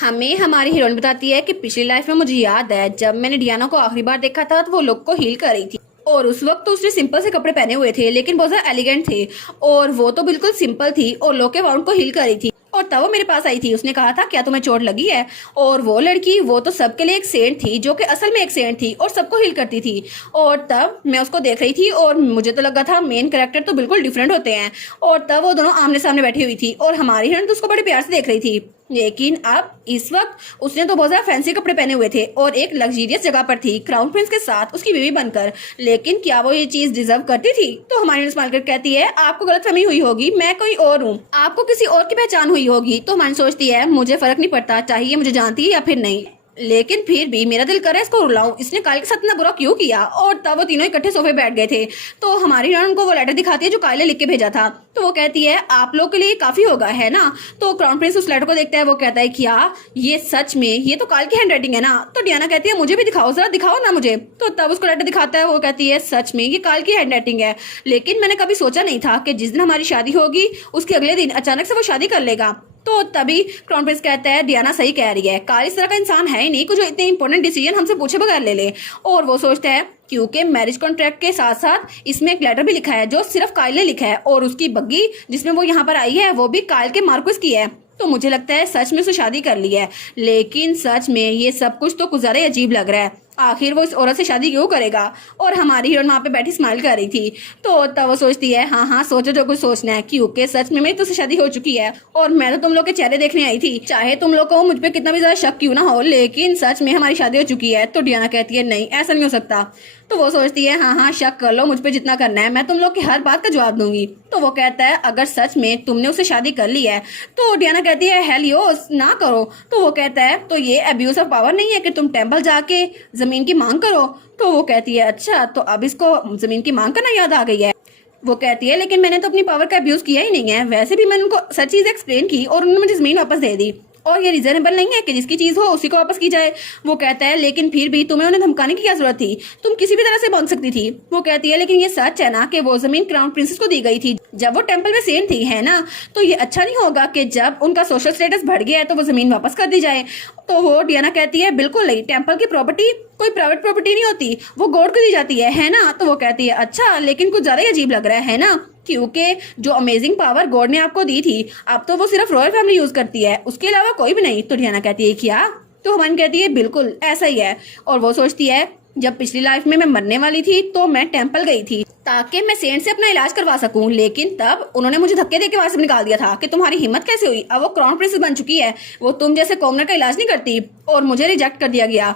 हमें हमारी हीरोइन बताती है कि पिछली लाइफ में मुझे याद है जब मैंने डियाना को आखिरी बार देखा था तो वो लोग को हील कर रही थी। और उस वक्त तो उसने सिंपल से कपड़े पहने हुए थे लेकिन बहुत ज्यादा एलिगेंट थे। और वो तो बिल्कुल सिंपल थी और लोग के वाउंड को हील कर रही थी। और तब वो मेरे पास आई थी, उसने कहा था क्या तुम्हें चोट लगी है। और वो लड़की वो तो सबके लिए एक सेंट थी जो कि असल में एक सेंट थी और सबको हील करती थी। और तब मैं उसको देख रही थी और मुझे तो लगा था मेन कैरेक्टर तो बिल्कुल डिफरेंट होते हैं। और तब वो दोनों आमने सामने बैठी हुई थी और हमारी हीरोइन तो उसको बड़े प्यार से देख रही थी। लेकिन अब इस वक्त उसने तो बहुत ज्यादा फैंसी कपड़े पहने हुए थे और एक लग्जरियस जगह पर थी क्राउन प्रिंस के साथ उसकी बीवी बनकर। लेकिन क्या वो ये चीज डिजर्व करती थी? तो हमारी स्माइल कर कहती है आपको गलतफहमी हुई होगी, मैं कोई और हूँ, आपको किसी और की पहचान हुई होगी। तो हमारी सोचती है मुझे फर्क नहीं पड़ता, चाहिए मुझे जानती है या फिर नहीं, लेकिन फिर भी मेरा दिल करे इसको रुलाऊं, इसने कायल के साथ इतना बुरा क्यों किया। और तब वो तीनों इकट्ठे सोफे बैठ गए थे। तो हमारी हीरोइन को वो लेटर दिखाती है जो कायल ने लिख के भेजा था। तो वो कहती है आप लोग के लिए काफी होगा है ना। तो क्राउन प्रिंस उस लेटर को देखता है, वो कहता है क्या ये सच में ये तो कायल की हैंडराइटिंग है ना। तो डियाना कहती है मुझे भी दिखाओ, जरा दिखाओ ना मुझे। तो तब उसको लेटर दिखाता है, वो कहती है सच में ये कायल की हैंडराइटिंग है, लेकिन मैंने कभी सोचा नहीं था कि जिस दिन हमारी शादी होगी उसके अगले दिन अचानक से वो शादी कर लेगा। तो तभी क्राउन प्रिंस कहता है डियाना सही कह रही है, कायल इस तरह का इंसान है ही नहीं कि जो इतने इंपॉर्टेंट डिसीजन हमसे पूछे बगैर ले ले। और वो सोचता है क्योंकि मैरिज कॉन्ट्रैक्ट के साथ साथ इसमें एक लेटर भी लिखा है जो सिर्फ कायल ने लिखा है और उसकी बग्गी जिसमें वो यहाँ पर आई है वो भी कायल के मार्क्वेस की है। तो मुझे लगता है सच में उसने शादी कर ली है। लेकिन सच में ये सब कुछ तो कुछ ज्यादा ही अजीब लग रहा है, आखिर वो इस औरत से शादी क्यों करेगा। और हमारी हीरोइन वहां पे बैठी स्माइल कर रही थी। तो तब वो सोचती है हाँ हाँ सोचो जो कुछ सोचना है, क्योंकि सच में मेरी तुझसे शादी हो चुकी है और मैं तो तुम लोग के चेहरे देखने आई थी, चाहे तुम लोग को मुझ पे कितना भी ज्यादा शक क्यों ना हो, लेकिन सच में हमारी शादी हो चुकी है। तो डियाना कहती है नहीं ऐसा नहीं हो सकता। तो वो सोचती है हाँ हाँ शक कर लो मुझ पे जितना करना है, मैं तुम लोग की हर बात का जवाब दूंगी। तो वो कहता है अगर सच में तुमने उससे शादी कर ली है। तो डियाना कहती है हेलियोस ना करो। तो वो कहता है तो ये अब्यूज ऑफ पावर नहीं है कि तुम टेम्पल जाके जमीन की मांग करो। तो वो कहती है अच्छा तो अब इसको जमीन की मांग करना याद आ गई है। वो कहती है लेकिन मैंने तो अपनी पावर का अब्यूज किया ही नहीं है, वैसे भी मैंने उनको सच चीज एक्सप्लेन की और उन्होंने मुझे जमीन वापस दे दी और ये रीजनेबल नहीं है कि जिसकी चीज हो उसी को वापस की जाए। वो कहता है लेकिन फिर भी तुम्हें उन्हें धमकाने की क्या जरूरत थी, तुम किसी भी तरह से मांग सकती थी। वो कहती है लेकिन ये सच है ना कि वो जमीन क्राउन प्रिंसेस को दी गई थी जब वो टेम्पल में सेंट थी है ना। तो ये अच्छा नहीं होगा कि जब उनका सोशल स्टेटस बढ़ गया है तो वो जमीन वापस कर दी जाए। तो वो डियाना कहती है बिल्कुल नहीं, टेम्पल की प्रॉपर्टी कोई प्राइवेट प्रॉपर्टी नहीं होती, वो गॉड को दी जाती है ना। तो वो कहती है अच्छा लेकिन कुछ ज्यादा ही अजीब लग रहा है ना, क्योंकि जो अमेजिंग पावर गॉड ने आपको दी थी अब तो वो सिर्फ रॉयल फैमिली यूज करती है, उसके अलावा कोई भी नहीं। तो डियाना कहती है क्या? तो हमारी कहती है बिल्कुल ऐसा ही है। और वो सोचती है जब पिछली लाइफ में मैं मरने वाली थी तो मैं टेम्पल गई थी ताकि मैं सेंट से अपना इलाज करवा सकूं, लेकिन तब उन्होंने मुझे धक्के देके वहां से निकाल दिया था कि तुम्हारी हिम्मत कैसे हुई, अब वो क्राउन प्रिंसेस बन चुकी है, वो तुम जैसे कॉमनर का इलाज नहीं करती और मुझे रिजेक्ट कर दिया गया।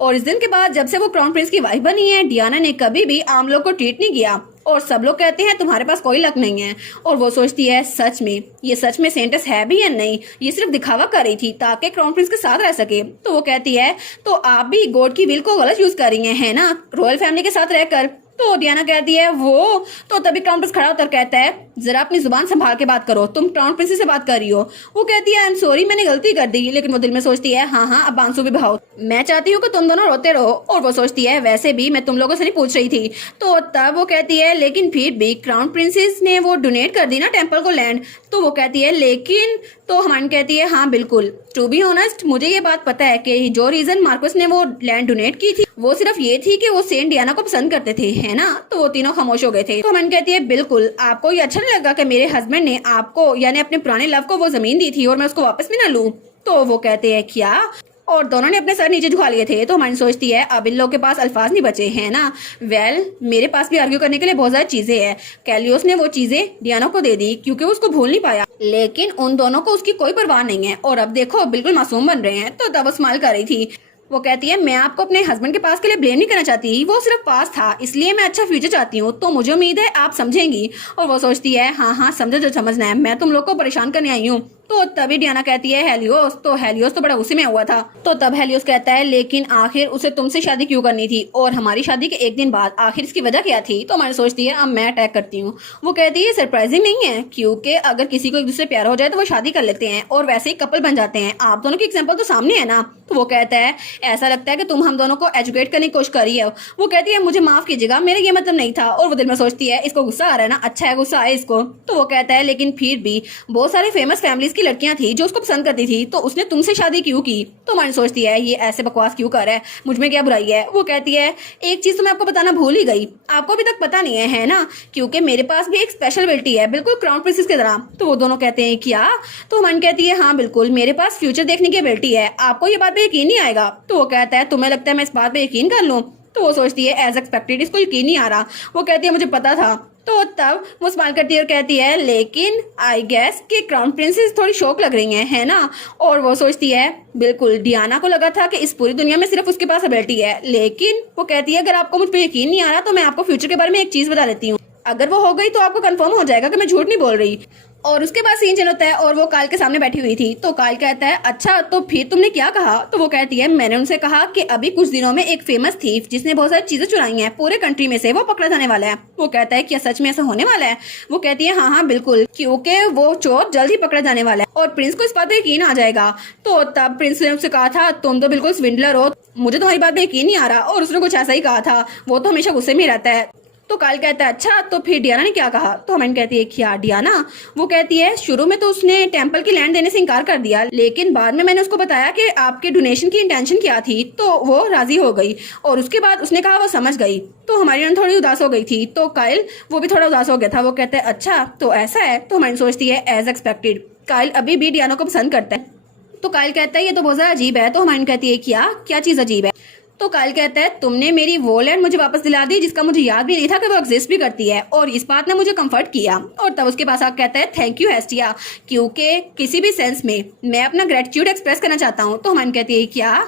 और इस दिन के बाद जब से वो क्राउन प्रिंस की वाइफ बनी है डियाना ने कभी भी आम लोग को ट्रीट नहीं किया और सब लोग कहते हैं तुम्हारे पास कोई लक नहीं है। और वो सोचती है सच में ये सच में सेंटस है भी या नहीं, ये सिर्फ दिखावा कर रही थी ताकि क्राउन प्रिंस के साथ रह सके। तो वो कहती है तो आप भी गॉड की विल को गलत यूज कर रही है ना रॉयल फैमिली के साथ रहकर। तो डियाना कहती है वो तो तभी क्राउन प्रिंस खड़ा होकर कहता है जरा अपनी जुबान संभाल के बात करो, तुम क्राउन प्रिंसेस से बात कर रही हो। वो कहती है आई एम सॉरी मैंने गलती कर दी, लेकिन वो दिल में सोचती है हाँ हाँ अब आंसू भी बहाओ, मैं चाहती हूँ कि तुम दोनों रोते रहो। और वो सोचती है वैसे भी मैं तुम लोगों से नहीं पूछ रही थी। तो तब वो कहती है लेकिन फिर भी क्राउन प्रिंसेस ने वो डोनेट कर दी ना टेम्पल को लैंड। तो वो कहती है लेकिन तो हमारी कहती है हाँ बिल्कुल, टू बी ऑनेस्ट मुझे ये बात पता है कि जो रीजन मार्कस ने वो लैंड डोनेट की थी वो सिर्फ ये थी कि वो सेंट डियाना को पसंद करते थे है ना। तो वो तीनों खामोश हो गए थे। तो हमारी कहती है बिल्कुल, आपको ये अच्छा नहीं लगा कि मेरे हस्बैंड ने आपको यानी अपने पुराने लव को वो जमीन दी थी और मैं उसको वापस भी ना लूं। तो वो कहते हैं क्या, और दोनों ने अपने सर नीचे झुका लिए थे। तो हमारी सोचती है अब इन लोगों के पास अल्फाज नहीं बचे हैं ना। वेल मेरे पास भी आर्ग्यू करने के लिए बहुत सारी चीजें हैं। कैलियोस ने वो चीजें डियाना को दे दी क्योंकि वो उसको भूल नहीं पाया, लेकिन उन दोनों को उसकी कोई परवाह नहीं है और अब देखो बिल्कुल मासूम बन रहे हैं। तो तब वो स्माइल कर रही थी। वो कहती है मैं आपको अपने हस्बैंड के पास के लिए ब्लेम नहीं करना चाहती, वो सिर्फ पास था, इसलिए मैं अच्छा फ्यूचर चाहती हूँ, तो मुझे उम्मीद है आप समझेंगी। और वो सोचती है हाँ हाँ समझो जो समझना है, मैं तुम लोग को परेशान करने आई हूँ। तो तभी डियाना कहती है हेलियोस। तो हेलियोस तो बड़ा गुस्से में हुआ था। तो तब हेलियोस कहता है लेकिन आखिर उसे तुमसे शादी क्यों करनी थी और हमारी शादी के एक दिन बाद आखिर इसकी वजह क्या थी। तो हमारी सोचती है अब मैं अटैक करती हूँ। वो कहती है सरप्राइजिंग नहीं है क्योंकि अगर किसी को एक दूसरे प्यार हो जाए तो वो शादी कर लेते हैं और वैसे ही कपल बन जाते हैं, आप दोनों की एग्जाम्पल तो सामने है ना। तो वो कहता है ऐसा लगता है कि तुम हम दोनों को एजुकेट करने की कोशिश कर रही है। वो कहती है मुझे माफ कीजिएगा, मेरा ये मतलब नहीं था। और वो दिल में सोचती है इसको गुस्सा आ रहा है ना, अच्छा है गुस्सा आए इसको। तो वो कहता है लेकिन फिर भी बहुत सारे फेमस फैमिलीज की की लड़कियां थी जो उसको पसंद करती थी, तो उसने तुमसे शादी क्यों की? तो हमारी सोचती है ये ऐसे बकवास क्यों कर रहा है, मुझ में क्या बुराई है। वो कहती है एक चीज तो मैं आपको बताना भूल ही गई, आपको अभी तक पता नहीं है ना, क्योंकि मेरे पास भी एक स्पेशल एबिलिटी है, बिल्कुल क्राउन प्रिंसेस की तरह। तो वो दोनों कहते हैं क्या? तो हमारी कहती है हाँ बिल्कुल, मेरे पास फ्यूचर देखने की एबिलिटी है, आपको ये बात पे यकीन नहीं आएगा। तो वो कहता है तुम्हें लगता है मैं इस बात पे यकीन कर लूं? तो वो सोचती है एज एक्सपेक्टेड, इसको यकीन नहीं आ रहा। वो कहती है मुझे पता था। तो तब वो स्माइल करती है और कहती है लेकिन आई गेस कि क्राउन प्रिंसेस थोड़ी शौक लग रही हैं, है ना? और वो सोचती है बिल्कुल, डियाना को लगा था कि इस पूरी दुनिया में सिर्फ उसके पास एबिलिटी है, लेकिन वो कहती है अगर आपको मुझ पर यकीन नहीं आ रहा तो मैं आपको फ्यूचर के बारे में एक चीज बता देती हूँ, अगर वो हो गई तो आपको कंफर्म हो जाएगा कि मैं झूठ नहीं बोल रही। और उसके बाद सीन चेंज होता है और वो काल के सामने बैठी हुई थी। तो काल कहता है अच्छा तो फिर तुमने क्या कहा? तो वो कहती है मैंने उनसे कहा कि अभी कुछ दिनों में एक फेमस थीफ जिसने बहुत सारी चीजें चुराई हैं पूरे कंट्री में से, वो पकड़ा जाने वाला है। वो कहता है क्या सच में ऐसा होने वाला है? वो कहती है हाँ हाँ बिल्कुल, क्योंकि वो चोर जल्द ही पकड़ा जाने वाला है और प्रिंस को इस बात पे यकीन आ जाएगा। तो तब प्रिंस ने उससे कहा था तुम तो बिल्कुल स्विंडलर हो, मुझे तुम्हारी बात पे यकीन नहीं आ रहा। और उसने कुछ ऐसा ही कहा था, वो तो हमेशा गुस्से में रहता है। तो काल कहता है अच्छा तो फिर डियाना ने क्या कहा? तो हमें कहती है क्या डियाना? वो कहती है शुरू में तो उसने टेंपल की लैंड देने से इनकार कर दिया, लेकिन बाद में मैंने उसको बताया कि आपके डोनेशन की इंटेंशन क्या थी, तो वो राजी हो गई और उसके बाद उसने कहा वो समझ गई। तो हमारी नन थोड़ी उदास हो गई थी, तो काइल वो भी थोड़ा उदास हो गया था। वो कहता है अच्छा तो ऐसा है। तो हमारी सोचती है एज एक्सपेक्टेड काइल अभी भी डियाना को पसंद करता है। तो काइल कहता है ये तो बहुत ज्यादा अजीब है। तो हमारी कहती है क्या क्या चीज अजीब है? तो काल कहता है तुमने मेरी वो लैंड मुझे वापस दिला दी जिसका मुझे याद भी नहीं था कि वो एग्जिस्ट भी करती है, और इस बात ने मुझे कंफर्ट किया। और तब उसके पास आकर कहता है थैंक यू हेस्टिया, क्योंकि किसी भी सेंस में मैं अपना ग्रेटिट्यूड एक्सप्रेस करना चाहता हूँ। तो हमारी कहती है क्या?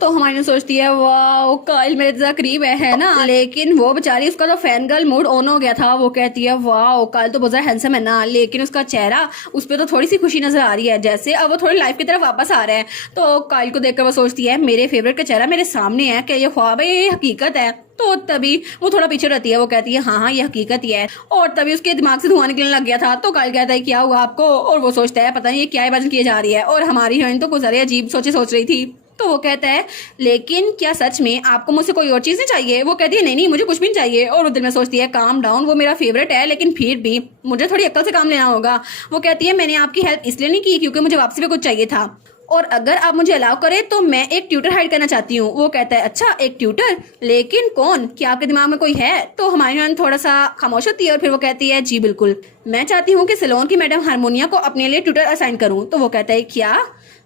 तो हमारी सोचती है वाह काइल मेरे ज्यादा करीब है ना, लेकिन वो बेचारी उसका तो फैन गर्ल मूड ऑन हो गया था। वो कहती है वाह काइल तो बहुत ज्यादा हैंडसम है ना, लेकिन उसका चेहरा उस पर तो थोड़ी सी खुशी नजर आ रही है, जैसे अब वो थोड़ी लाइफ की तरफ वापस आ रहा है। तो काइल को देखकर वो सोचती है मेरे फेवरेट का चेहरा मेरे सामने है, क्या ये ख्वाब है ये हकीकत है? तो तभी वो थोड़ा पीछे रहती है। वो कहती है हाँ हाँ ये हकीकत ही है। और तभी उसके दिमाग से धुआं निकलने लग गया था। तो काइल कहता है क्या हुआ आपको? और वो सोचता है पता नहीं ये क्या इमेजिन किए जा रही है, और हमारी हीरोइन तो कुछ ज्यादा अजीब सोच रही थी। तो वो कहता है लेकिन क्या सच में आपको मुझसे कोई और चीज नहीं चाहिए? वो कहती है नहीं नहीं मुझे कुछ भी नहीं चाहिए। और वो दिल में सोचती है काम डाउन, वो मेरा फेवरेट है लेकिन फिर भी मुझे थोड़ी अक्ल से काम लेना होगा। वो कहती है मैंने आपकी हेल्प इसलिए नहीं की क्योंकि मुझे वापसी पे कुछ चाहिए था, और अगर आप मुझे अलाउ करें तो मैं एक ट्यूटर हायर करना चाहती हूँ। वो कहता है अच्छा एक ट्यूटर, लेकिन कौन? क्या आपके दिमाग में कोई है? तो हमारी नन थोड़ा सा खामोश होती है और फिर वो कहती है जी बिल्कुल, मैं चाहती हूँ कि सैलून की मैडम हारमोनिया को अपने लिए ट्यूटर असाइन करूँ। तो वो कहता है क्या?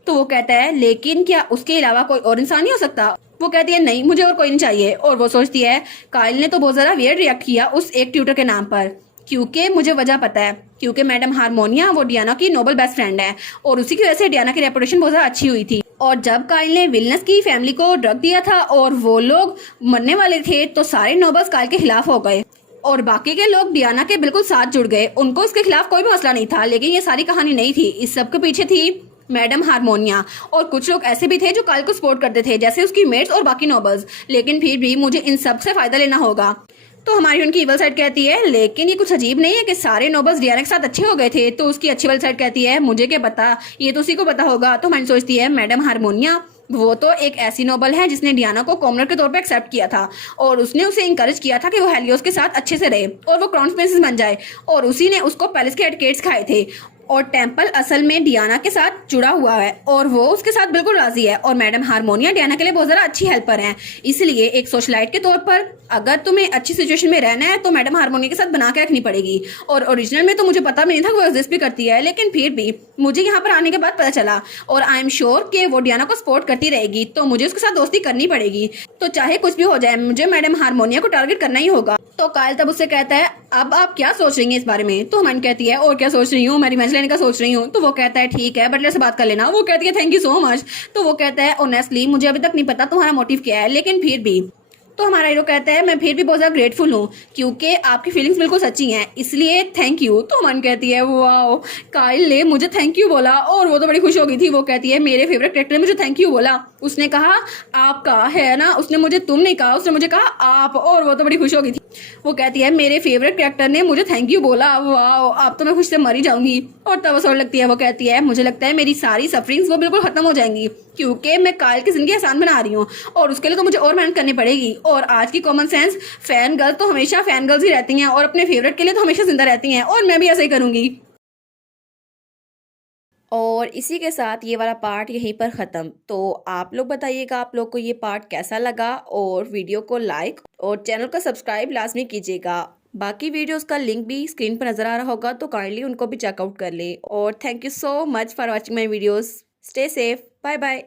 तो वो कहता है लेकिन क्या उसके अलावा कोई और इंसान नहीं हो सकता? वो कहती है नहीं मुझे और कोई नहीं चाहिए। और वो सोचती है काइल ने तो बहुत ज्यादा वियर्ड रिएक्ट किया उस एक ट्यूटर के नाम पर, क्योंकि मुझे वजह पता है, क्योंकि मैडम हारमोनिया वो डियाना की नोबल बेस्ट फ्रेंड है और उसी की वजह से डियाना की रेपुटेशन बहुत ज्यादा अच्छी हुई थी। और जब काइल ने विलनस की फैमिली को ड्रग दिया था और वो लोग मरने वाले थे, तो सारे नोबल्स काइल के खिलाफ हो गए और बाकी के लोग डियाना के बिल्कुल साथ जुड़ गए। उनको इसके खिलाफ कोई भी मसला नहीं था, लेकिन ये सारी कहानी नहीं थी, इस सब के पीछे थी मैडम हारमोनिया। और कुछ लोग ऐसे भी थे जो काइल को सपोर्ट करते थे, जैसे उसकी मेट्स और बाकी नोबल्स, लेकिन फिर भी मुझे इन सब से फायदा लेना होगा। तो हमारी उनकी इवल साइड कहती है लेकिन ये कुछ अजीब नहीं है कि सारे नोबल्स डियाना के साथ अच्छे हो गए थे? तो उसकी अच्छी वाली साइड कहती है मुझे क्या पता, ये तो उसी को पता होगा। तो हमारी सोचती है मैडम हारमोनिया वो तो एक ऐसी नोबल है जिसने डियाना को कॉमनर के तौर पे एक्सेप्ट किया था, और उसने उसे इंकरेज किया था कि वो हेलियोस के साथ अच्छे से रहे और वो क्राउन प्रिंसेस बन जाए, और उसी ने उसको पैलेस के एटिकेट्स खाए थे। और टेम्पल असल में डियाना के साथ जुड़ा हुआ है और वो उसके साथ बिल्कुल राजी है, और मैडम हारमोनिया डियाना के लिए बहुत ज्यादा अच्छी हेल्पर हैं। इसलिए एक सोशलाइट के तौर पर अगर तुम्हें अच्छी सिचुएशन में रहना है तो मैडम हारमोनिया के साथ बना के रखनी पड़ेगी। और ओरिजिनल में तो मुझे पता भी नहीं था वो एग्जिस्ट भी करती है, लेकिन फिर भी मुझे यहाँ पर आने के बाद पता चला, और आई एम श्योर कि वो डियाना को सपोर्ट करती रहेगी, तो मुझे उसके साथ दोस्ती करनी पड़ेगी। तो चाहे कुछ भी हो जाए मुझे मैडम हारमोनिया को टारगेट करना ही होगा। तो काइल तब उससे कहता है अब आप क्या सोच रही हैं इस बारे में? तो हमारी कहती है और क्या सोच रही हूँ, मैं रिवेंज लेने का सोच रही हूँ। तो वो कहता है ठीक है बटलर से बात कर लेना। वो कहती है थैंक यू सो मच। तो वो कहता है ऑनेस्टली मुझे अभी तक नहीं पता तुम्हारा मोटिव क्या है, लेकिन फिर भी। तो हमारा हीरो कहता है मैं फिर भी बहुत ज्यादा ग्रेटफुल हूँ क्योंकि आपकी फीलिंग्स बिल्कुल सच्ची हैं, इसलिए थैंक यू। तो मन कहती है वाओ काइल ने मुझे थैंक यू बोला, और वो तो बड़ी खुश हो गई थी। वो कहती है मेरे फेवरेट कैरेक्टर ने मुझे थैंक यू बोला, उसने कहा आपका है ना, उसने मुझे तुम नहीं कहा, उसने मुझे कहा आप, और वो तो बड़ी खुश हो गई थी। वो कहती है मेरे फेवरेट कैरेक्टर ने मुझे थैंक यू बोला, वाओ अब तो मैं खुश से मर ही जाऊंगी। और तब वो सोचने लगती है, वो कहती है मुझे लगता है मेरी सारी सफरिंग्स वो बिल्कुल खत्म हो जाएंगी क्योंकि मैं काइल की जिंदगी आसान बना रही हूँ, और उसके लिए तो मुझे और मेहनत करनी पड़ेगी। और आज की कॉमन सेंस फैन गर्ल तो हमेशा फैन गर्ल्स ही रहती हैं और अपने फेवरेट के लिए तो हमेशा जिंदा रहती हैं, और मैं भी ऐसा ही करूंगी। और इसी के साथ ये वाला पार्ट यहीं पर ख़त्म। तो आप लोग बताइएगा आप लोग को ये पार्ट कैसा लगा, और वीडियो को लाइक और चैनल को सब्सक्राइब लाजमी कीजिएगा। बाकी वीडियोस का लिंक भी स्क्रीन पर नज़र आ रहा होगा, तो काइंडली उनको भी चेकआउट कर ले। और thank you so much for watching my videos. Stay safe, bye bye.